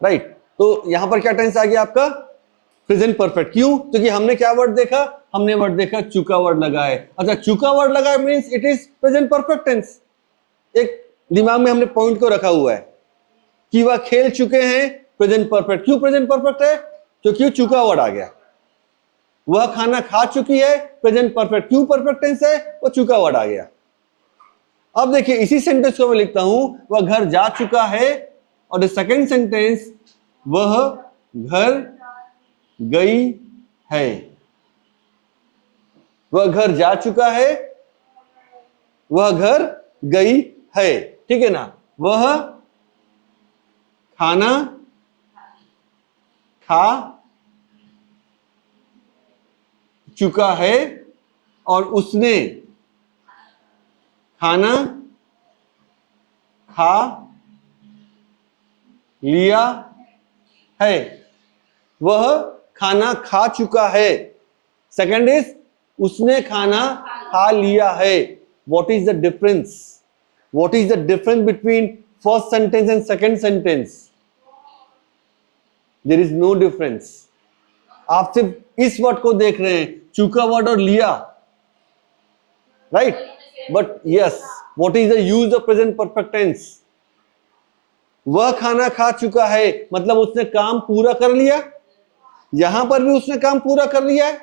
Right. तो यहां पर क्या टेंस आ गया आपका? Present perfect. क्यों? क्योंकि हमने क्या वर्ड देखा? हमने वर्ड देखा चुका वर्ड लगा है। अच्छा, चुका वर्ड लगा है means it is present perfect tense. एक दिमाग में हमने पॉइंट को रखा हुआ है कि वह खेल चुके हैं, प्रेजेंट परफेक्ट। क्यों प्रेजेंट परफेक्ट है? क्योंकि चुका वर्ड आ गया। वह खाना खा चुकी है, प्रेजेंट परफेक्ट। क्यों परफेक्ट टेंस है? वो चुका वर्ड आ गया। अब देखिए इसी सेंटेंस को मैं लिखता हूं, वह घर जा चुका है, और द सेकेंड सेंटेंस, वह घर गई है। वह घर जा चुका है, वह घर गई है, ठीक है ना। वह खाना खा चुका है और उसने खाना खा लिया है। वह खाना खा चुका है। सेकंड इज उसने खाना खा लिया है। What is the difference? What is the difference between first sentence and second sentence? There is no difference. आप सिर्फ इस वर्ड को देख रहे हैं, चुका वर्ड और लिया, right. But yes, what is the use of present perfect tense? वह खाना खा चुका है मतलब उसने काम पूरा कर लिया। यहां पर भी उसने काम पूरा कर लिया है,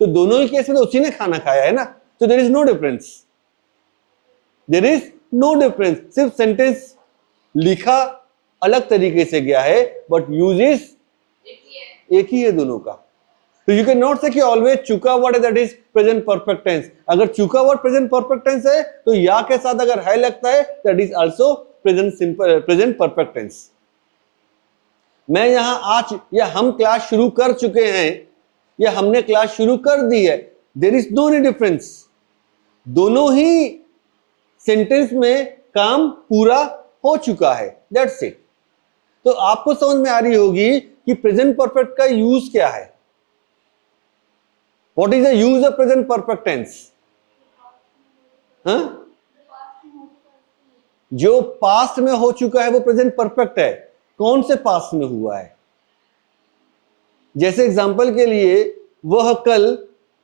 तो दोनों ही केस में तो उसी ने खाना खाया है ना। तो there is no difference. There is no difference. सिर्फ सेंटेंस लिखा अलग तरीके से गया है, बट यूज इज एक ही है दोनों का। तो यू कैन नॉट से कि ऑलवेज चुका word that is present perfect tense. अगर चुका वर्ड प्रेजेंट परफेक्ट टेंस है तो या के साथ अगर है लगता है that is also present perfect tense. मैं यहां आज या हम क्लास शुरू कर चुके हैं या हमने क्लास शुरू कर दी है, there is no any difference. दोनों ही सेंटेंस में काम पूरा हो चुका है, दैट्स इट। तो आपको समझ में आ रही होगी कि प्रेजेंट परफेक्ट का यूज क्या है। What is the use of present perfect tense? जो पास्ट में हो चुका है वो प्रेजेंट परफेक्ट है। कौन से पास्ट में हुआ है? जैसे एग्जांपल के लिए, वह कल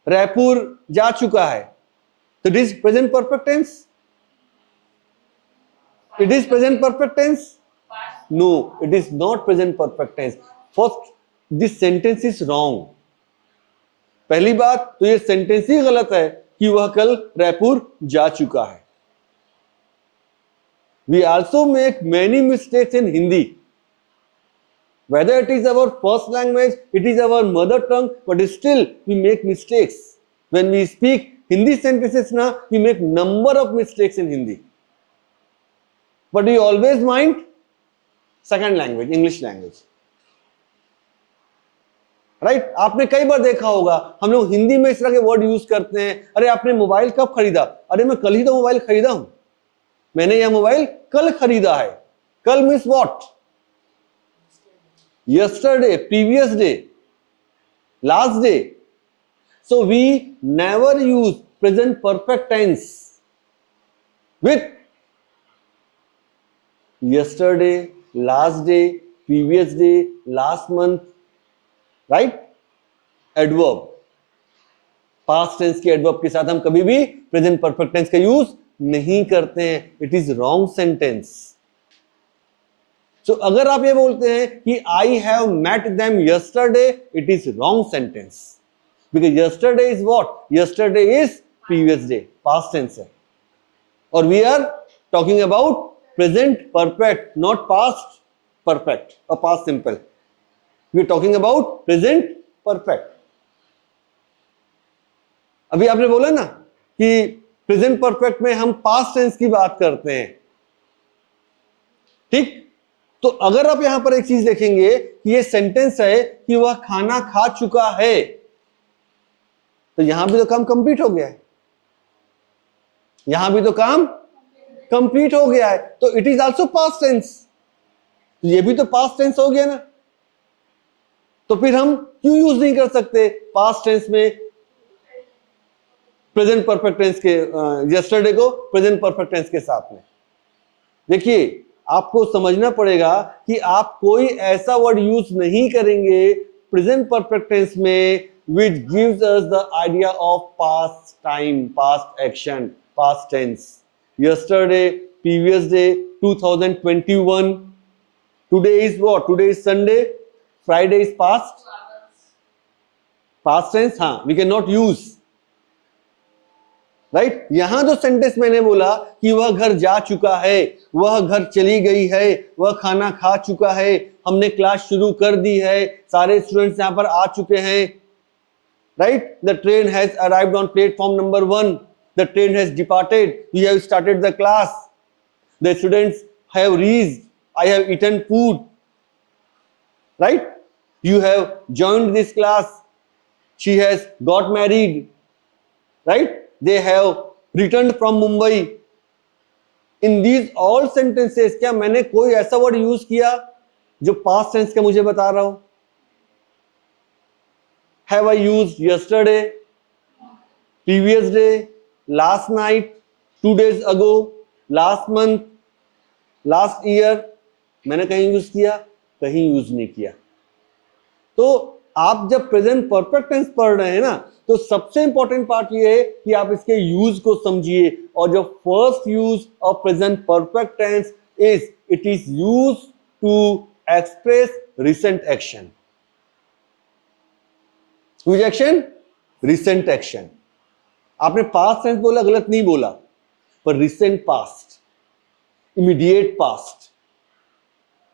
रायपुर जा चुका है, तो it is present perfect tense. It is present perfect tense? No, it is not present perfect tense. First, this sentence is wrong. पहली बात तो ये सेंटेंस ही गलत है कि वह कल रायपुर जा चुका है। We also make many mistakes in Hindi. Whether it is our first language, it is our mother tongue, but still we make mistakes. When we speak Hindi sentences now, we make number of mistakes in Hindi. But we always mind second language, English language. Right आपने कई बार देखा होगा हम लोग हिंदी में इस तरह के वर्ड यूज करते हैं। अरे आपने मोबाइल कब खरीदा? अरे मैं कल ही तो मोबाइल खरीदा हूं, मैंने यह मोबाइल कल खरीदा है। कल means what? Yesterday, previous day, last day. So we never use present perfect tense with yesterday, last day, previous day, last month, right. Adverb, past tense के एडवर्ब के साथ हम कभी भी प्रेजेंट परफेक्ट टेंस का यूज नहीं करते हैं। It is wrong sentence. So अगर आप ये बोलते हैं कि I have met them yesterday, it is wrong sentence, because yesterday is what? Yesterday is previous day, past tense है, और we are talking about present perfect, not past perfect और past simple. We are talking about present perfect. अभी आपने बोला ना कि present perfect में हम पास्ट टेंस की बात करते हैं, ठीक। तो अगर आप यहां पर एक चीज देखेंगे कि ये सेंटेंस है कि वह खाना खा चुका है, तो यहां भी तो काम कंप्लीट हो गया है, यहां भी तो काम कंप्लीट हो गया है, तो it is also past tense. तो ये भी तो पास्ट टेंस हो गया ना। तो फिर हम क्यों यूज नहीं कर सकते पास्ट टेंस में प्रेजेंट परफेक्ट टेंस के, यस्टरडे को प्रेजेंट परफेक्ट टेंस के साथ में? देखिए आपको समझना पड़ेगा कि आप कोई ऐसा वर्ड यूज नहीं करेंगे प्रेजेंट परफेक्ट टेंस में which gives us the idea of past time, past action, past tense. Yesterday, previous day, 2021. Today is what? Today is Sunday. Friday is past. Past tense, हाँ, we cannot use. Right यहां जो sentence मैंने बोला कि वह घर जा चुका है, वह घर चली गई है, वह खाना खा चुका है, हमने क्लास शुरू कर दी है, सारे स्टूडेंट्स यहां पर आ चुके हैं, right the train has arrived on platform number 1, the train has departed, we have started the class, the students have reached, I have eaten food, right you have joined this class, she has got married, right, they have returned from Mumbai. In these all sentences क्या मैंने कोई ऐसा word use किया जो past tense का मुझे बता रहा हूं? Have I used yesterday, previous day, last night, 2 days ago, last month, last year? मैंने कहीं यूज किया? कहीं यूज नहीं किया। तो आप जब प्रेजेंट परफेक्ट टेंस पढ़ रहे हैं ना, तो सबसे इंपॉर्टेंट पार्ट ये है कि आप इसके यूज को समझिए। और जो first use of present perfect tense is it is use to express recent action. Which action? Recent action. आपने पास्ट टेंस बोला, गलत नहीं बोला, पर recent past, immediate past.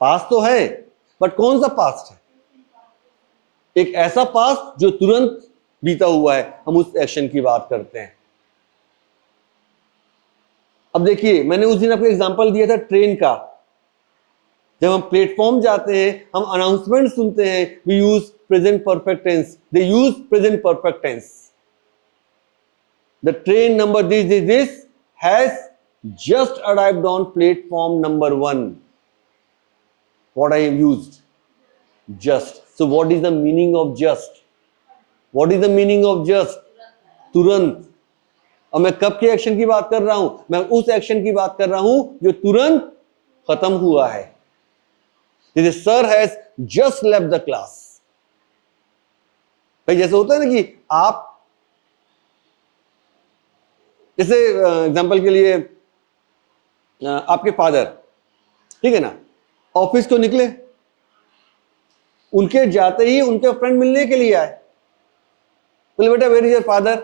Past तो है, बट कौन सा पास्ट है? एक ऐसा पास्ट जो तुरंत बीता हुआ है, हम उस एक्शन की बात करते हैं। अब देखिए, मैंने उस दिन आपको एग्जांपल दिया था ट्रेन का। जब हम प्लेटफॉर्म जाते हैं, हम अनाउंसमेंट सुनते हैं, we use present perfect tense, they use present perfect tense. The train number this has just arrived on platform number 1. What I have used? Just. So what is the meaning of just? What is the meaning of just? तुरंत। और मैं कब के action की बात कर रहा हूं? मैं उस एक्शन की बात कर रहा हूं जो तुरंत खत्म हुआ है। जैसे sir has just left the class. भाई जैसे होता है ना कि आप, जैसे एग्जांपल के लिए आपके फादर, ठीक है ना, ऑफिस को निकले, उनके जाते ही उनके फ्रेंड मिलने के लिए आए। बोले बेटा वेयर इज योर फादर?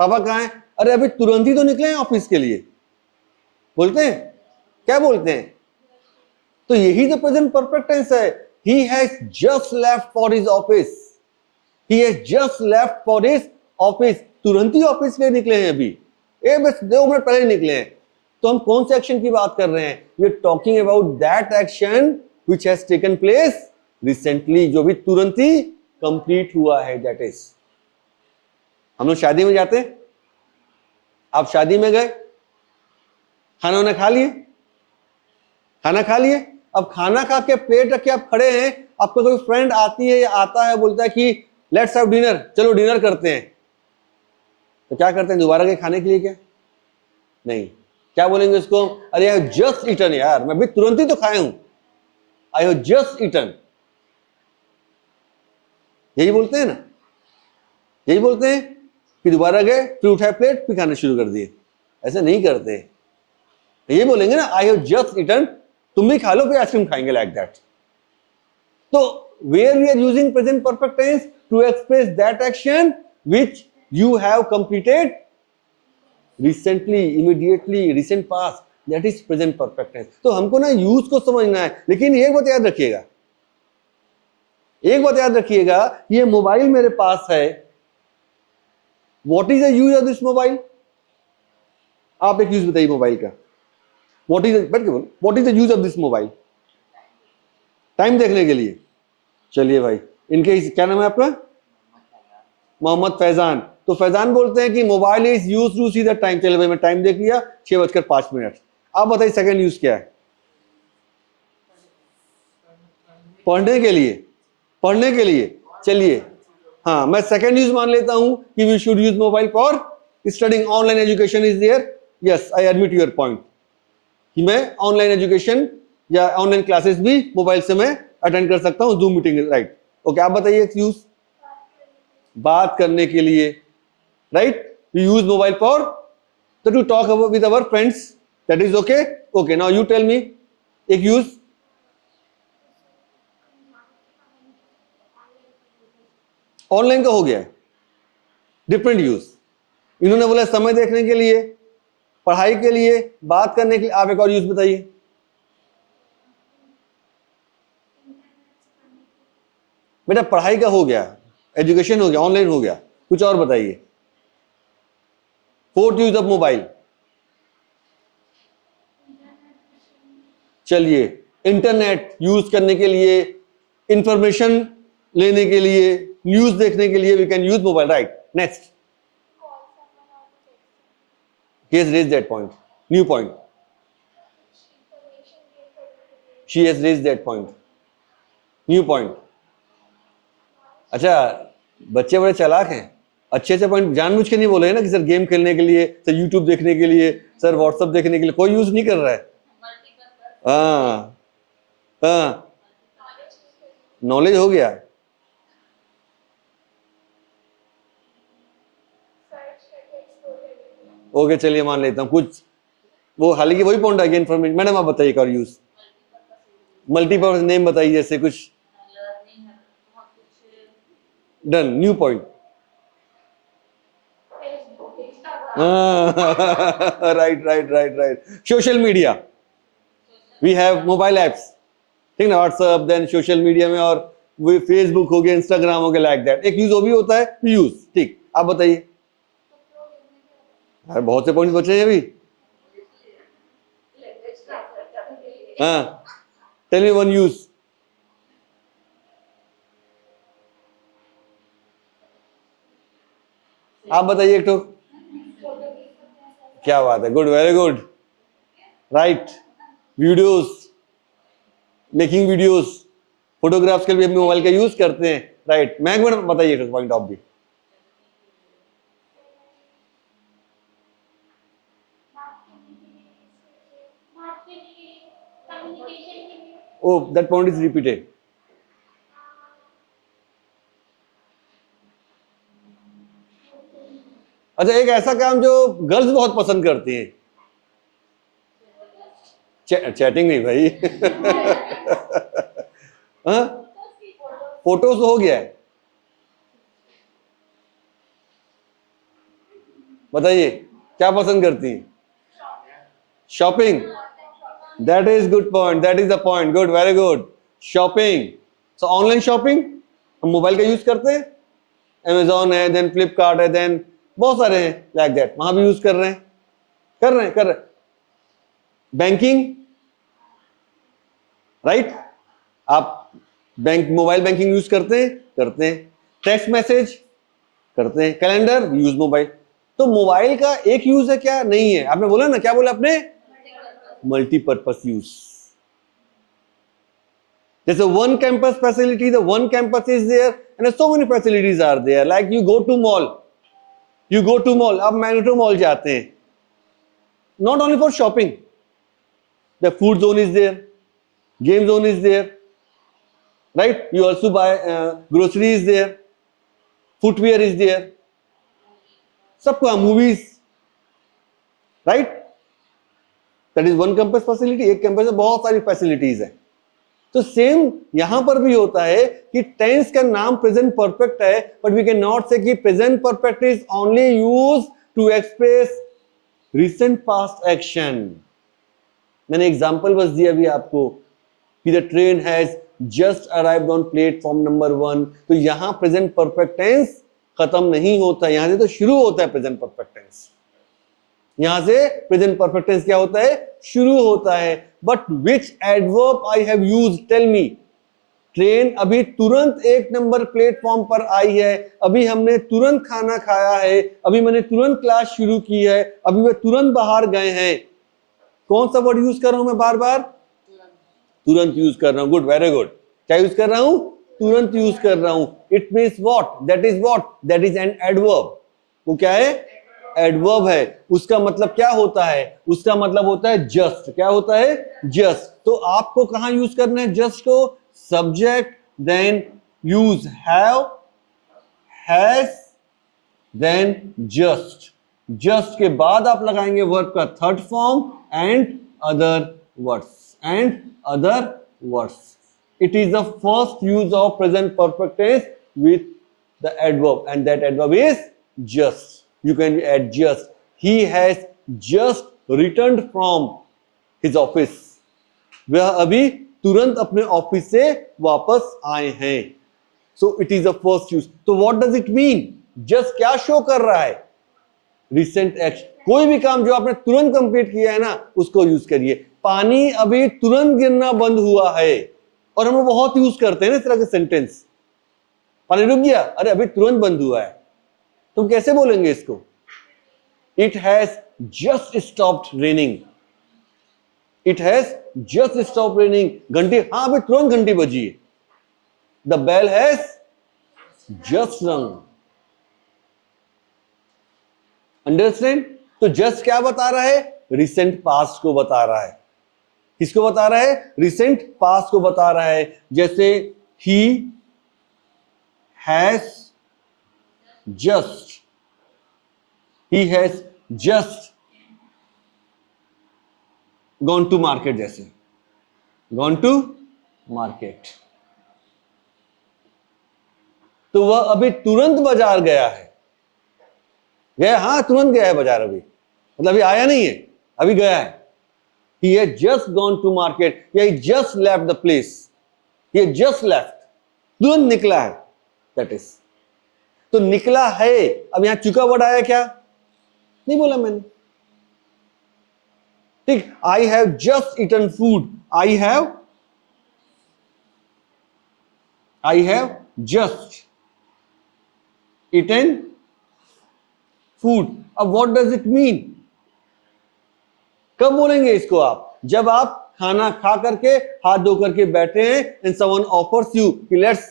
पापा कहाँ हैं? अरे अभी तुरंत ही तो निकले हैं ऑफिस के लिए। बोलते हैं क्या बोलते हैं? तो यही तो प्रेजेंट परफेक्ट टेंस है। ही has just left for his office. He has just left for his office. तुरंत ही ऑफिस के लिए निकले हैं, अभी बस 2 मिनट पहले निकले हैं। तो हम कौन से एक्शन की बात कर रहे हैं? We are talking about that action which has taken place recently, जो भी तुरंत ही कंप्लीट हुआ है। दैट इज, हम लोग शादी में जाते हैं, आप शादी में गए, खाना वाना खा लिए, खाना खा लिए, अब खाना खा के प्लेट रख के आप खड़े हैं, आपका कोई फ्रेंड आती है या आता है, बोलता है कि लेट्स हैव डिनर, चलो डिनर करते हैं। तो क्या करते हैं? दोबारा गए खाने के लिए? क्या नहीं, क्या बोलेंगे उसको? अरे आई हैव जस्ट ईटन, यार मैं भी तुरंत ही तो खाया हूं, आई हैव जस्ट ईटन। यही बोलते हैं ना, यही बोलते हैं कि दोबारा गए, फिर उठाए प्लेट, फिर खाना शुरू कर दिए। ऐसे नहीं करते, ये बोलेंगे ना आई हैव जस्ट ईटन, तुम भी खा लो, फिर आइसक्रीम खाएंगे, लाइक दैट। तो where we are using present perfect tense to express that action which you have completed recently, immediately, recent past, that is present perfect tense. तो हमको ना यूज को समझना है, लेकिन एक बात याद रखिएगा, एक बात याद रखिएगा, ये मोबाइल मेरे पास है, what is the use of this mobile? आप एक यूज बताइए मोबाइल का। व्हाट इज, बैठ के बोलो, what is the use of this mobile? Time देखने के लिए। चलिए भाई, इनके क्या नाम है आपका? मोहम्मद फैजान। तो फैजान बोलते हैं कि mobile is use to see the time. चलिए भाई, मैं टाइम देख लिया, 6:05। आप बताइए सेकंड यूज क्या है? पढ़ने के लिए, पढ़ने के लिए। चलिए हाँ, मैं सेकंड यूज मान लेता हूं कि we should use mobile for studying, online education is there. Yes, I admit your point. कि मैं ऑनलाइन एजुकेशन या ऑनलाइन क्लासेस भी मोबाइल से मैं अटेंड कर सकता हूँ, जूम मीटिंग, राइट। ओके, आप बताइए एक यूज, बात करने के लिए, right, we use mobile for to talk with our friends, that is okay. Okay, now you tell me एक यूज। ऑनलाइन का हो गया है, डिफरेंट यूज। इन्होंने बोला समय देखने के लिए, पढ़ाई के लिए, बात करने के लिए। आप एक और यूज बताइए। बेटा पढ़ाई का हो गया, एजुकेशन हो गया, ऑनलाइन हो गया, कुछ और बताइए। फोर्थ यूज ऑफ मोबाइल, चलिए इंटरनेट यूज करने के लिए, इंफॉर्मेशन लेने के लिए, न्यूज देखने के लिए we can use mobile, right. Next, he has raised that point, new point, she has raised that point, new point। अच्छा, बच्चे बड़े चालाक हैं, अच्छे से पॉइंट जानबूझ के नहीं बोले ना कि सर गेम खेलने के लिए, सर यूट्यूब देखने के लिए, सर व्हाट्सएप देखने के लिए, कोई यूज नहीं कर रहा है। हाँ हाँ, नॉलेज हो गया। ओके चलिए मान लेता हूँ कुछ, वो हालांकि वही पॉइंट आ गया इन्फॉर्मेशन। मैडम आप बताइए और यूज, मल्टीपर्पज नेम बताइए, जैसे कुछ done, new point. Right right right right, social media, we have mobile apps, ठीक ना, व्हाट्सएप, देन सोशल मीडिया में, और वो फेसबुक हो गया, इंस्टाग्राम हो गया, लाइक दैट। एक यूज वो भी होता है, यूज, ठीक। आप बताइए, बहुत से पॉइंट्स बचे हैं अभी। हाँ, टेल मी वन यूज। आप बताइए एक तो। क्या बात है, good, very good, right. Videos, making videos, photographs के लिए भी मोबाइल का यूज करते हैं, राइट। मैडम बताइए पॉइंट ऑफ भी। Oh, that point is repeated. अच्छा, एक ऐसा काम जो गर्ल्स बहुत पसंद करती हैं, चैटिंग नहीं भाई। हाँ, फोटोज हो गया है, बताइए क्या पसंद करती हैं? Shopping, that is good point, that is the point, good, very good, shopping. So online shopping हम मोबाइल का यूज करते हैं, Amazon है, देन फ्लिपकार्ट है, देन बहुत सारे हैं लाइक दैट, वहां भी यूज कर रहे हैं, कर रहे हैं। बैंकिंग, राइट, आप बैंक, मोबाइल बैंकिंग यूज करते हैं। टेक्स्ट मैसेज करते हैं, कैलेंडर, यूज मोबाइल। तो मोबाइल का एक यूज है क्या? नहीं है। आपने बोला ना, क्या बोला आपने? Multipurpose use. जैसे one campus facility, the one campus is there and so many facilities are there, like you go to mall, आप मैग्नेटो मॉल जाते हैं, not only for shopping, the food zone is there, game zone is there, right? You also buy grocery is there, footwear is there, सबका movies, right? That is one campus facility। एक campus में बहुत सारी facilities है। तो same यहां पर भी होता है कि टेंस का नाम प्रेजेंट परफेक्ट है, but we can not say कि present perfect is only use to express recent past action. मैंने एग्जांपल बस दिया अभी आपको कि the train has just arrived on platform number 1। तो यहां प्रेजेंट परफेक्ट टेंस खत्म नहीं होता, यहां से तो शुरू होता है प्रेजेंट परफेक्ट टेंस। यहां से प्रेजेंट परफेक्ट टेंस क्या होता है? शुरू होता है। But which adverb I have used, tell me. Train अभी तुरंत 1 नंबर प्लेटफॉर्म पर आई है, अभी हमने तुरंत खाना खाया है, अभी मैंने तुरंत क्लास शुरू की है, अभी वे तुरंत बाहर गए हैं। कौन सा वर्ड यूज कर रहा हूं मैं बार बार? तुरंत यूज कर रहा हूं। Good, very good. क्या यूज कर रहा हूं? तुरंत यूज कर रहा हूं। It means what? That is what? That is an adverb. वो क्या है? एडवर्ब है उसका मतलब क्या होता है? उसका मतलब होता है जस्ट। क्या होता है? जस्ट। तो आपको कहां यूज करना है जस्ट को? Subject, then use have, has, then just. Just के बाद आप लगाएंगे वर्ब का third form and other words, and other words. It is the first use of present perfect tense with the adverb, and that adverb is just. You can add just. He has just returned from his office. वह अभी तुरंत अपने office से वापस आए हैं. So it is the first use. तो what does it mean? Just क्या शो कर रहा है? Recent action. कोई भी काम जो आपने तुरंत कंप्लीट किया है ना, उसको यूज करिए. पानी अभी तुरंत गिरना बंद हुआ है, और हम लोग बहुत यूज करते हैं ना इस तरह के सेंटेंस. पानी रुक गया, अरे अभी तुरंत बंद हुआ है. तुम कैसे बोलेंगे इसको? It has just stopped raining. It has just stopped raining. घंटी, हाँ अभी तुरंत घंटी बजी है. द बेल हैज जस्ट रंग. अंडरस्टैंड? तो जस्ट क्या बता रहा है? रिसेंट पास्ट को बता रहा है. किसको बता रहा है? रिसेंट पास्ट को बता रहा है. जैसे he has just, he has just gone to market. जैसे गॉन टू मार्केट, तो वह अभी तुरंत बाजार गया है. गया, हाँ तुरंत गया है बाजार. अभी मतलब अभी आया नहीं है, अभी गया है. He had just gone to market. Yeah, he just left the place. He had just left. तुरंत निकला है. That is. तो निकला है. अब यहां चुका वर्ड आया क्या? नहीं बोला मैंने. ठीक. I have just eaten food. I have just eaten food. अब what does it mean? कब बोलेंगे इसको आप? जब आप खाना खा करके हाथ धो करके बैठे हैं एंड समवन ऑफर्स यू कि लेट्स,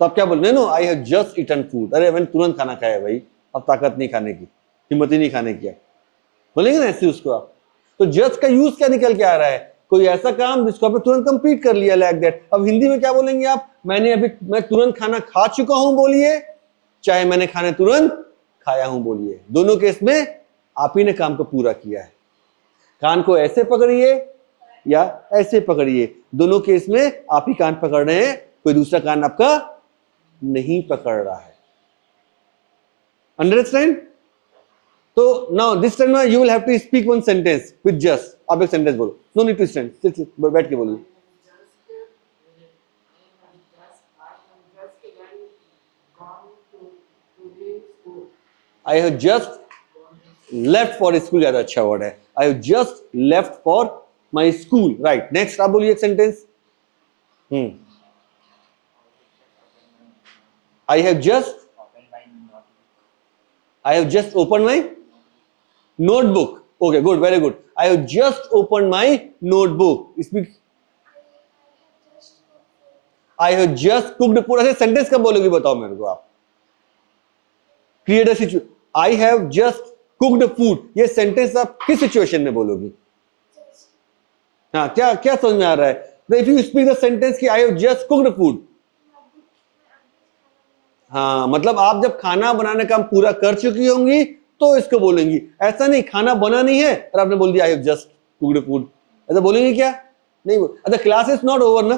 तो आप क्या बोल रहे? No, I have just eaten food. अरे मैंने तुरंत खाना खाया भाई, अब ताकत नहीं खाने की, हिम्मत ही नहीं खाने की. बोलेंगे ना ऐसे उसको आप. तो जस्ट का यूज क्या निकल के आ रहा है? कोई ऐसा काम जिसको आपने तुरंत कंप्लीट कर लिया, लाइक दैट. अब हिंदी में क्या बोलेंगे आप? मैं तुरंत खाना खा चुका हूं बोलिए, चाहे मैंने खाना तुरंत खाया हूं बोलिए. दोनों केस में आप ही ने काम को पूरा किया है. कान को ऐसे पकड़िए या ऐसे पकड़िए, दोनों केस में आप ही कान पकड़ रहे हैं, कोई दूसरा कान आपका नहीं पकड़ रहा है. अंडरस्टैंड? तो now this time you will have to speak one sentence with just. आप एक सेंटेंस बोलो. नो नीड टू स्टैंड, बैठ के बोलिए. आई have just left for school. ज्यादा अच्छा वर्ड है. I have just left for my school. Right. Next आप बोलिए एक sentence. I have just open my notebook. Okay, good, very good. I have just open my notebook. Speak. I have just cooked food. ऐसे sentence कब बोलोगे बताओ मेरे को आप. Create a situation. I have just cooked food, ये sentence आप किस सिचुएशन में बोलोगी? हाँ, क्या क्या समझ में आ रहा है? If you speak the sentence कि I have just cooked food, हाँ मतलब आप जब खाना बनाने का काम पूरा कर चुकी होंगी तो इसको बोलेंगी. ऐसा नहीं खाना बना नहीं है और आपने बोल दिया I have just cooked food. ऐसा बोलेंगी क्या? नहीं. The class is not over ना.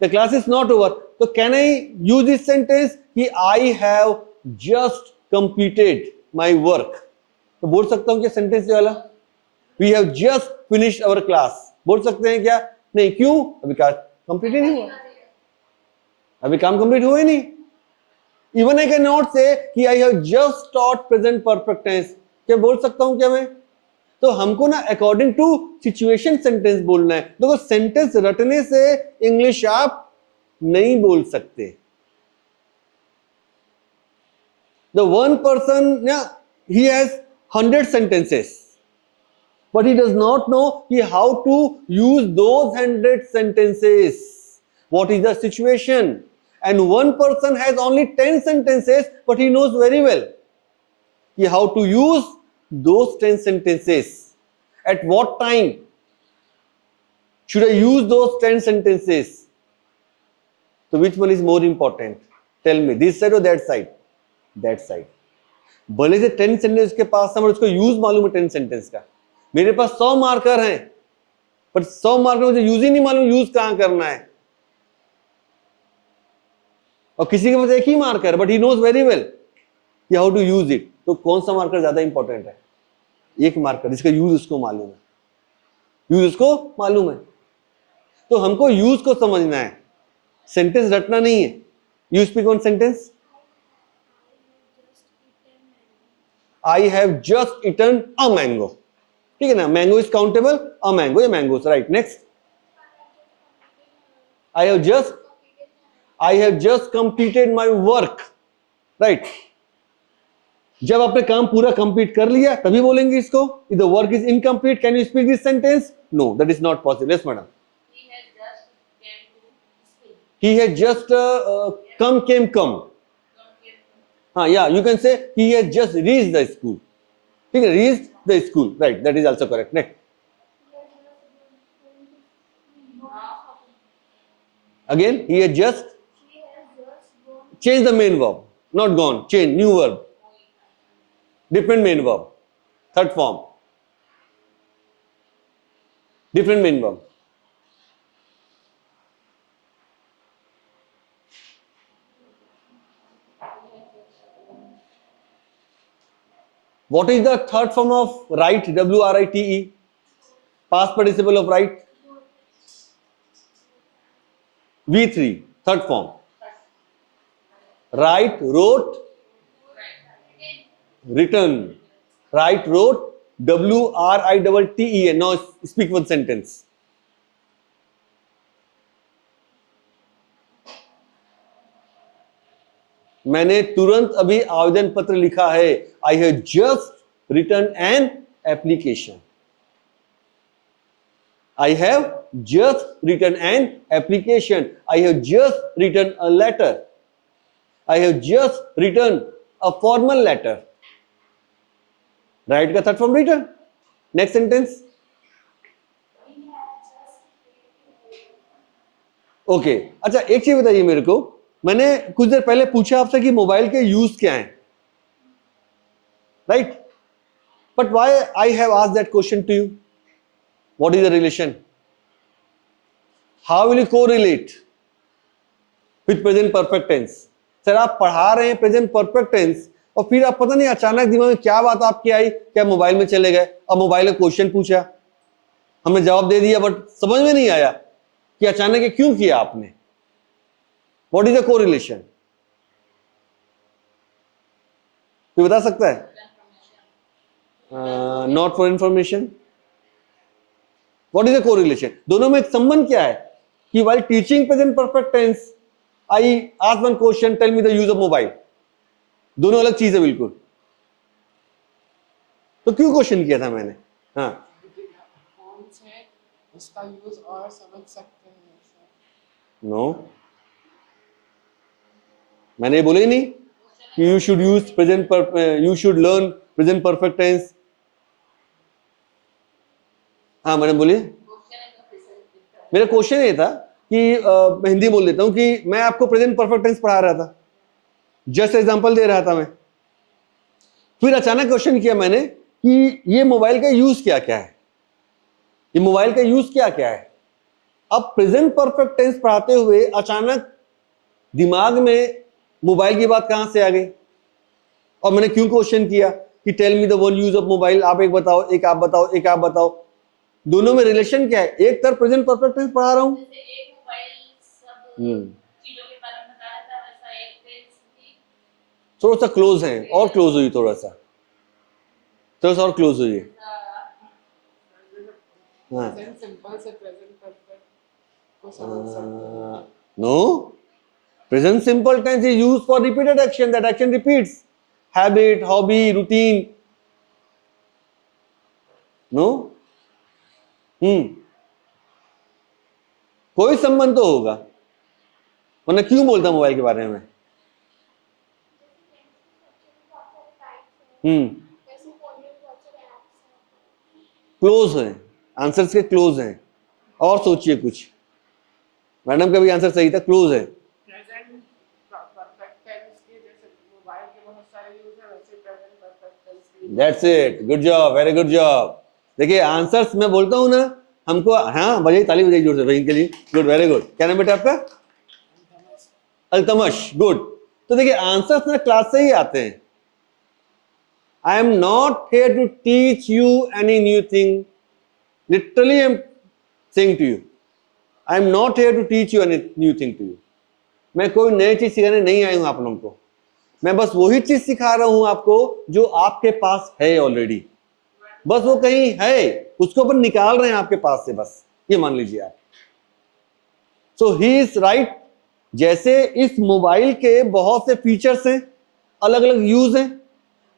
The class is not over. तो can I use this sentence कि I have just completed my work. तो बोल सकता हूं क्या सेंटेंस वाला? We have just finished our class. बोल सकते हैं क्या? नहीं. क्यों? अभी काम कंप्लीट ही नहीं हुआ. अभी काम कंप्लीट हुआ ही नहीं. Even I can not say कि I have just taught present perfect tense. क्या बोल सकता हूं क्या मैं? तो हमको ना अकॉर्डिंग टू सिचुएशन सेंटेंस बोलना है. देखो सेंटेंस रटने से इंग्लिश आप नहीं बोल सकते. The one person, yeah, he has 100 sentences, but he does not know how to use those 100 sentences. What is the situation? And one person has only 10 sentences, but he knows very well. कि how to use those 10 sentences, at what time should I use those 10 sentences. So which one is more important? Tell me, this side or that side? That side. भले से 10 sentence के पास है, उसको use मालूम है 10 sentence का. मेरे पास 100 marker हैं, पर 100 मार्कर मुझे यूज ही नहीं मालूम यूज कहां करना है. और किसी के पास एक ही मार्कर है, but he knows very well कि हाउ टू यूज इट. तो कौन सा मार्कर ज्यादा इंपॉर्टेंट है? एक मार्कर जिसका यूज उसको मालूम है, यूज उसको मालूम है. तो हमको यूज को समझना है, सेंटेंस रटना नहीं है. You speak on sentence. I have just eaten a mango. ठीक है ना, mango is countable, a mango, ये mango, right. Next, I have just completed my work. Right. जब आपने काम पूरा कंप्लीट कर लिया तभी बोलेंगे इसको. If the work is incomplete, can you speak this sentence? No, that is not possible. Yes madam. He has just come. हाँ, yeah, you can say he has just reached the school. ठीक है, reached the school, right? That is also correct. Next. Again, he has just changed the main verb, not gone. Change, new verb, different main verb, third form, different main verb. What is the third form of write? W-R-I-T-E. Past participle of write. V3. Third form. Write, wrote, written. Write, wrote, W-R-I-T-E. Now speak one sentence. मैंने तुरंत अभी आवेदन पत्र लिखा है. I have just written an application. I have just written an application. I have just written a letter. I have just written a formal letter. Write का third form written. Next sentence. Okay, अच्छा एक चीज बताइए मेरे को. मैंने कुछ देर पहले पूछा आपसे कि मोबाइल के यूज क्या हैं, right? But why I have asked that question to you? What is the relation? How will you correlate with present perfect tense? Sir आप पढ़ा रहे हैं प्रेजेंट परफेक्ट टेंस और फिर आप पता नहीं अचानक दिमाग में क्या बात आपकी आई, क्या मोबाइल में चले गए और मोबाइल में क्वेश्चन पूछा, हमने जवाब दे दिया, बट समझ में नहीं आया कि अचानक ये क्यों किया आपने. What is the correlation? कोई बता सकता है? Not for information. What is the correlation? दोनों में एक संबंध क्या है कि while teaching present perfect tense, I ask one question, tell me the use of mobile. दोनों अलग चीज है बिल्कुल. तो क्यों क्वेश्चन किया था मैंने? हाँ, उसका यूज और समझ सकते हैं. नो, मैंने बोले ही नहीं कि you should use present, you should learn present perfect tense. हाँ मैंने बोलिए. मेरा क्वेश्चन ये था कि मैं हिंदी बोल देता हूं कि मैं आपको प्रेजेंट परफेक्ट टेंस पढ़ा रहा था, जस्ट एग्जांपल दे रहा था मैं. फिर अचानक क्वेश्चन किया मैंने कि ये मोबाइल का यूज क्या क्या है, ये मोबाइल का यूज क्या क्या है. अब प्रेजेंट परफेक्ट टेंस पढ़ाते हुए अचानक दिमाग में मोबाइल की बात कहां से आ गई, और मैंने क्यों क्वेश्चन किया कि tell me the one use of mobile. आप एक बताओ, एक आप बताओ, एक आप बताओ. दोनों में रिलेशन क्या है? एक तरफ प्रेजेंट परफेक्ट टेंस पढ़ा रहा हूं, थोड़ा सा क्लोज है, और क्लोज हुई, थोड़ा सा और क्लोज हुई. No, present simple tense is used for repeated action. That action repeats. Habit, hobby, routine. No? कोई संबंध तो होगा, वरना क्यों बोलता मोबाइल के बारे में? क्लोज है, आंसर्स के क्लोज हैं। और सोचिए कुछ, मैडम का भी आंसर सही था, क्लोज है। That's it, good job, very good job. देखिए आंसर्स मैं बोलता हूं ना हमको, हाँ बजाइए, ताली बजाइए जोर से भाई इनके लिए, गुड, वेरी गुड। क्या नाम बेटा आपका? अल्तमश, गुड। तो देखिए आंसर्स ना क्लास से ही आते हैं। I am not here to teach you any new thing, literally I am saying to you, I am not here to teach you any new thing to you. मैं कोई नई चीज सिखाने नहीं आई हूं आप लोगों को, मैं बस वही चीज सिखा रहा हूं आपको जो आपके पास है ऑलरेडी, बस वो कहीं है, उसको अपन निकाल रहे हैं आपके पास से, बस ये मान लीजिए आप। सो ही इज राइट। जैसे इस मोबाइल के बहुत से फीचर्स हैं, अलग अलग यूज हैं,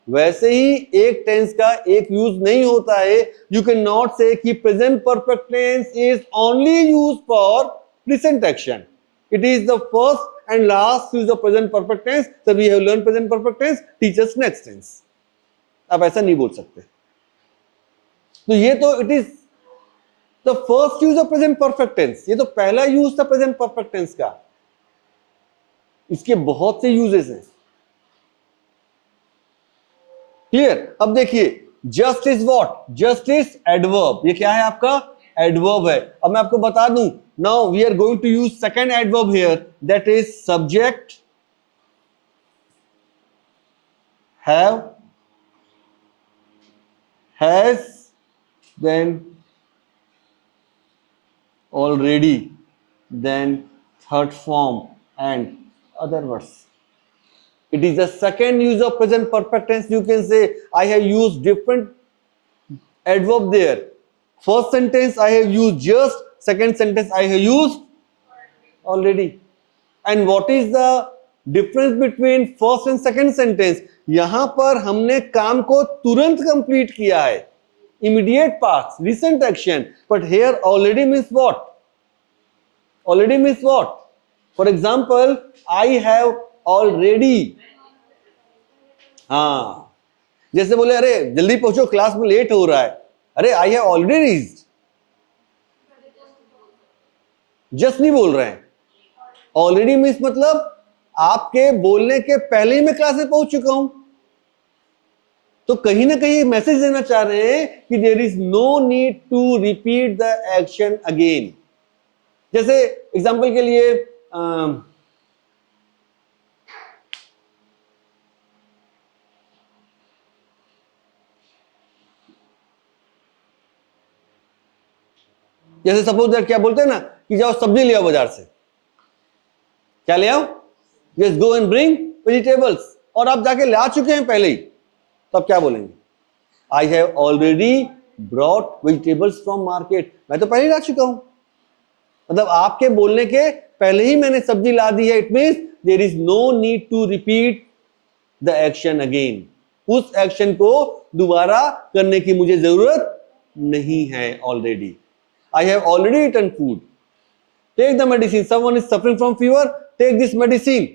वैसे ही एक टेंस का एक यूज नहीं होता है। यू कैन नॉट से कि present perfect tense is only use for recent action, it is the first and last use of present perfect tense, so we have learned present perfect tense, teach us next tense। आप ऐसा नहीं बोल सकते। तो ये तो it is the first use of present perfect tense, ये तो पहला यूज था प्रेजेंट परफेक्ट टेंस का, इसके बहुत से यूजेस हैं। क्लियर? अब देखिए just is what, just is adverb, ये क्या है आपका? एडवर्ब है। अब मैं आपको बता दूं, now we are going to use second adverb here, that is subject have, has, then already, then third form and other words. It is the second use of present perfect tense. You can say I have used different adverb there. First sentence I have used just, second sentence I have used already. And what is the difference between first and second sentence? यहां पर हमने काम को तुरंत complete किया है, immediate past, recent action. But here already means what? Already means what? For example, I have already, हाँ जैसे बोले अरे जल्दी पहुंचो क्लास में लेट हो रहा है, अरे आई हैव ऑलरेडी रीच्ड, जस्ट नहीं बोल रहे हैं। ऑलरेडी मीन्स मतलब आपके बोलने के पहले ही मैं क्लास में पहुंच चुका हूं, तो कहीं ना कहीं मैसेज देना चाह रहे हैं कि there is no need to repeat the action again. जैसे एग्जांपल के लिए जैसे सपोज दैट क्या बोलते हैं ना कि जाओ सब्जी ले आओ बाजार से, क्या ले आओ? Just go and bring vegetables, और आप जाके ला चुके हैं पहले ही, तो आप क्या बोलेंगे? आई have already brought vegetables from market, मैं तो पहले ही ला चुका हूं, मतलब आपके बोलने के पहले ही मैंने सब्जी ला दी है। It means there is no need to repeat the action again, उस एक्शन को दोबारा करने की मुझे जरूरत नहीं है already. I have already eaten food. Take the medicine. Someone is suffering from fever. Take this medicine.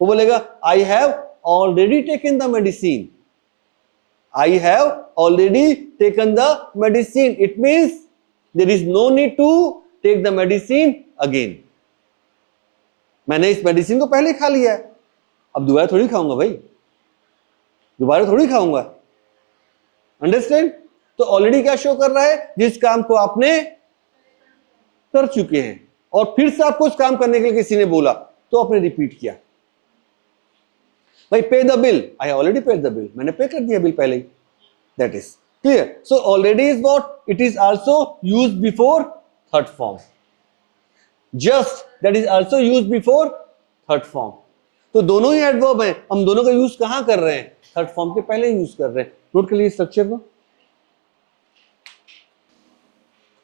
वो बोलेगा I have already taken the medicine. I have already taken the medicine. It means there is no need to take the medicine again. मैंने इस medicine को पहले खा लिया है, अब दोबारा थोड़ी खाऊंगा भाई, दोबारा थोड़ी खाऊंगा। अंडरस्टैंड? तो ऑलरेडी क्या शो कर रहा है? जिस काम को आपने कर चुके हैं और फिर से आपको उस काम करने के लिए किसी ने बोला तो आपने रिपीट किया। भाई pay the bill, I already paid the bill, मैंने पे कर दिया बिल पहले ही। That is clear. So already is what? It is also used before third form. Just, that is also used before third form. तो दोनों ही adverb हैं, हम दोनों का यूज कहां कर रहे हैं? थर्ड फॉर्म के पहले यूज कर रहे हैं। नोट कर लीजिए स्ट्रक्चर को।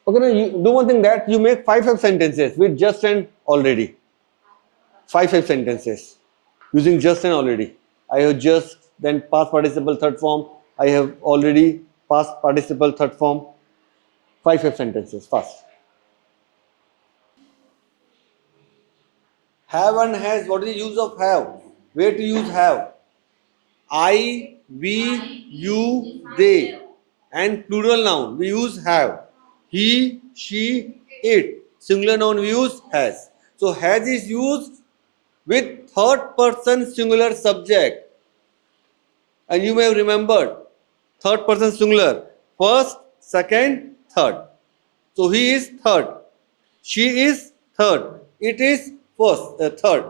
Okay, now you do one thing, that you make 5 sentences with just and already. 5 sentences using just and already. I have just, then past participle third form. I have already, past participle third form. 5 sentences fast. Have and has. What is the use of have? Where to use have? I we, you, they. And plural noun we use have. He, she, it. Singular noun we use has. So has is used with third person singular subject. And you may have remembered third person singular, first, second, third. So he is third, she is third, it is first, third.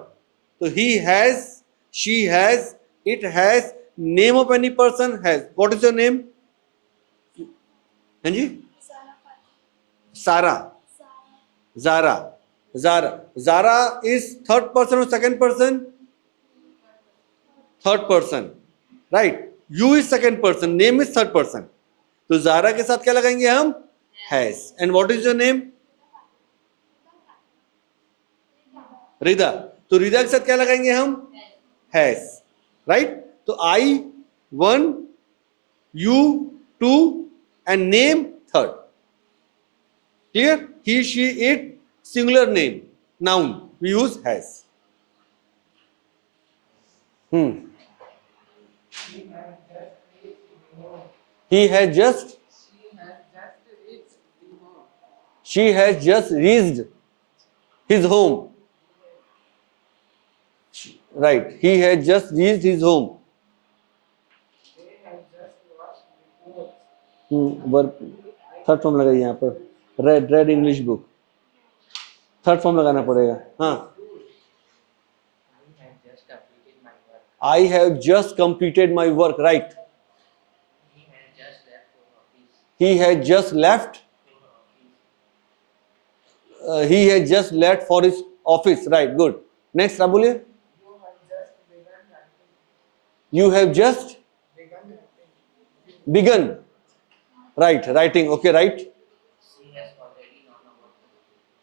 So he has, she has, it has. Name of any person has. What is your name? Hanji? Sara. Zara. Zara. Zara is third person or second person? Third person. Right. You is second person. Name is third person. तो Zara के साथ क्या लगाएंगे हम? Has. And what is your name? रिदा. तो रिदा के साथ क्या लगाएंगे हम? Has. Right. तो I, one, you, two, and name third. Clear? He, she, it, singular name. Noun. We use has. He has just. She has just reached his home. Right. He has just reached his home. Verb third form लगाइए यहाँ पर. Red English book. Third form लगाना पड़ेगा. हाँ. I have just completed my work. Right. He has just left. He has just left for his office. Right. Good. Next, आप बोलिए. You have just begun. Right. Writing. Okay. Right.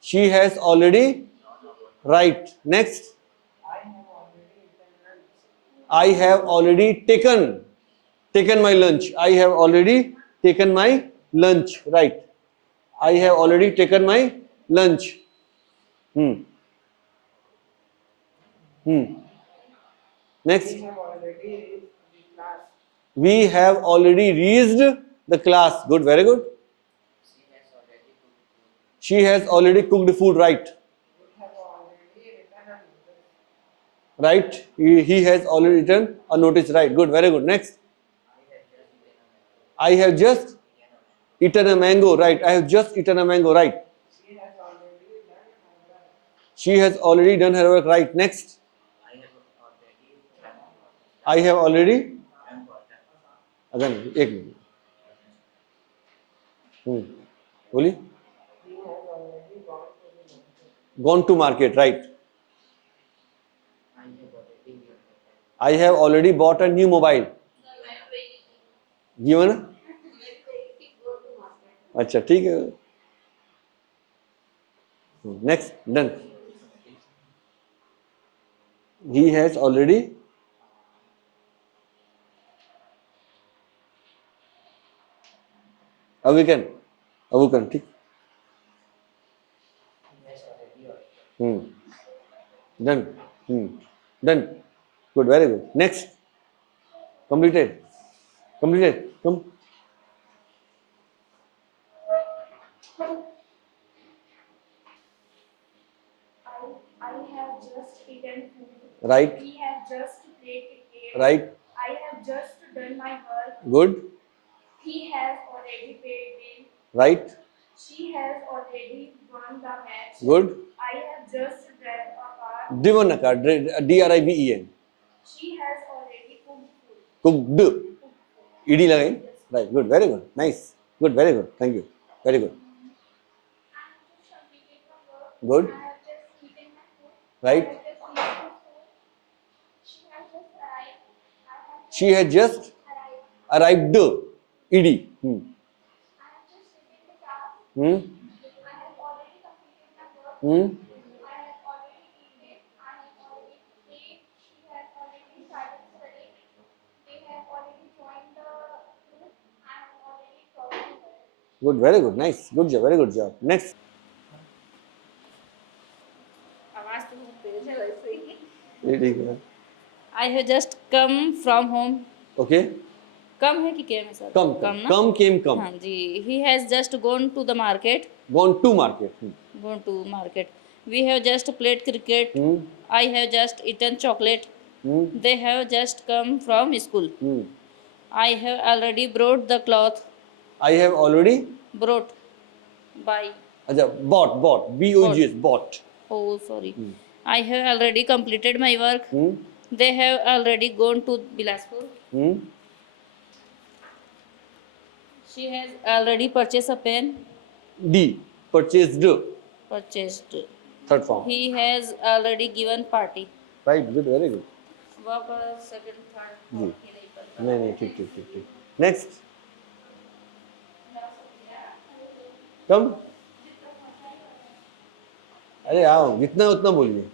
She has already. Right. Next. I have already taken my lunch. I have already taken my lunch. Right. I have already taken my lunch. Next. We have already reached the class. Good. Very good. She has already cooked food. Right. Right. He has already written a notice. Right. Good. Very good. Next. I have just eaten a mango. Right. I have just eaten a mango. Right. She has already done her work. Right. Next. I have already. Again, एक minute. बोलिए. Gone to market. Right. I have already bought a new mobile. ये ना. अच्छा ठीक है. Next. Done. He has already. Awaken. ठीक. Done. Done. Good. Very good. Next. Completed. Come. I have just eaten food. Right. We have just played cricket. Right. I have just done my work. Good. He has already paid bill. Right. She has already won the match. Good. I have just driven a car. Driven a car. DRIVEN. She has already cooked food. Cooked. ED लगाएं. Right. Good. Very good. Nice. Good. Very good. Thank you. Very good. Good. I have just eaten my food. Right. I have just eaten my food. She has just arrived. She has just arrived. ED. I have just taken the class. I have already completed my work. I have already eaten. I have already played. She has already started studying. They have already joined the group. I have already talked to her. Good. Very good. Nice. Good job. Very good job. Next. आवाज तो बहुत तेज है वैसे ही. ये ठीक है. I have just come from home. Okay, come है कि केम है सर? कम ना? कम केम कम, हाँ जी. He has just gone to the market. Gone to market. Gone to market. We have just played cricket. I have just eaten chocolate. They have just come from school. I have already brought the cloth. I have already, Brought by. अच्छा bought, bought BOUGH, bought. Oh, sorry. I have already completed my work. They have already gone to Bilaspur. She has already purchased a pen. D purchased, Purchased. Third form. He has already given party. Right, good, very good. Work second, third. जी. ये नहीं पता. नहीं नहीं, ठीक ठीक ठीक ठीक. Next, कम. अरे आओ, जितना उतना बोलिए,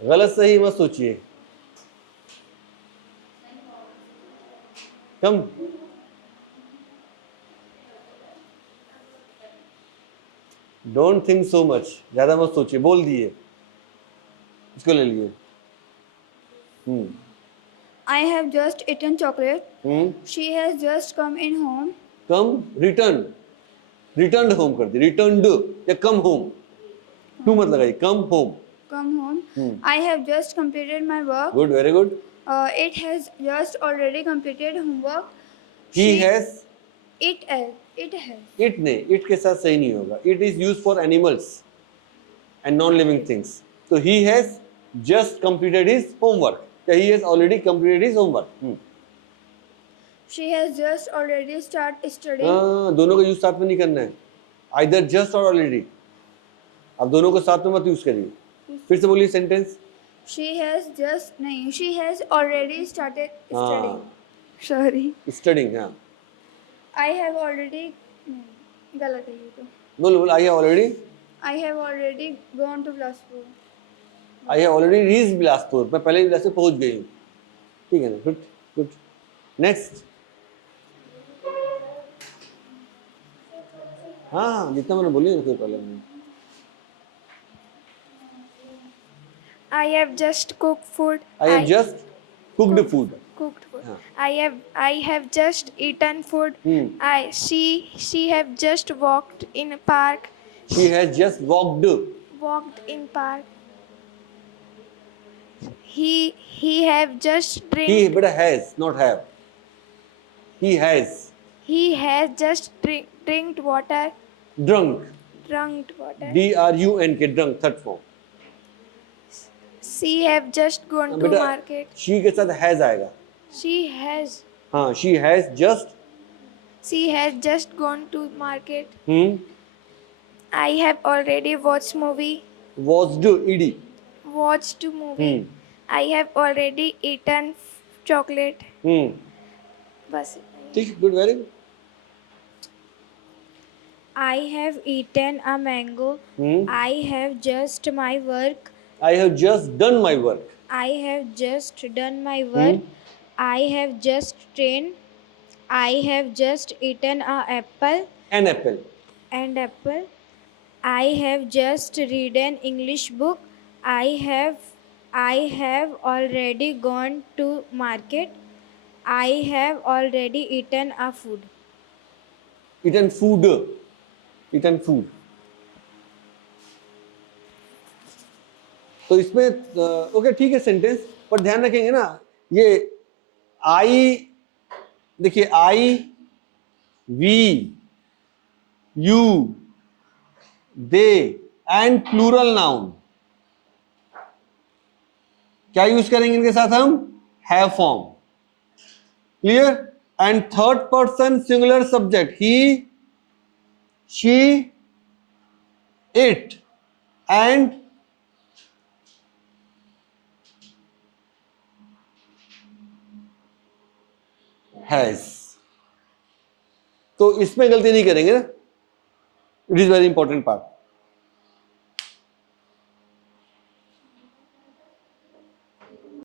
गलत सही मत सोचिए. कम. डोंट थिंक सो मच, ज्यादा मत सोचिए, बोल दिए. इसको ले लिए. I have just eaten chocolate. Hmm. She has just come in home. Come, return, return home कर दी, रिटर्नड या कम होम, टू मत लगाइए, come home. Come home. I have just completed my work. Good, very good. It has just already completed homework. He She- has, It has. It has. It ने, it के साथ सही नहीं होगा. It is use for animals and non living things. तो ही has just completed his homework या he has already completed his homework. She has just already started studying. हाँ, दोनों का यूज साथ में नहीं करना है. आइदर जस्ट और ऑलरेडी. आप दोनों को साथ में मत यूज करिए. फिर से बोलिए सेंटेंस. She has just नहीं. She has already started हाँ. studying. Sorry. स्टडिंग. हाँ, I have already नहीं, गलत है ये तो. बोल बोल. आई have already, I have already gone to Bilaspur. I have already reach Bilaspur. मैं पहले ही बिलासपुर पहुंच गई हूँ. ठीक है ना, गुड गुड. नेक्स्ट. हाँ, जितना मैंने बोली ना, कोई प्रॉब्लम नहीं. I have just cooked food. I have just cooked food. Cooked food. हाँ. I have just eaten food. She have just walked in a park. She has just walked. Walked in park. He have just he drink. बेटा has, not have. He has He has just drinked water. Drunk, Drunk water. DRUNK, drunk, third form. She have just gone to बेटा market. She के साथ has आएगा. She has हाँ, she has just gone to market. Hmm. I have already watched movie. Watched, ED. Watched movie. I have already eaten chocolate. बस इतना ही. ठीक, good, very good. I have eaten a mango. I have just my work. I have just done my work. I have just done my work. I have just trained. I have just eaten a apple an apple. and apple. I have just read an English book. I have already gone to market. I have already eaten a food. Eaten food, eaten food. तो इसमें okay, ठीक है sentence, पर ध्यान रखेंगे ना, ये I, देखिए I, we, you, they and plural noun क्या यूज करेंगे इनके साथ हम? Have form. Clear? And third person singular subject he, she, it and has. तो इसमें गलती नहीं करेंगे ना. It is very important part.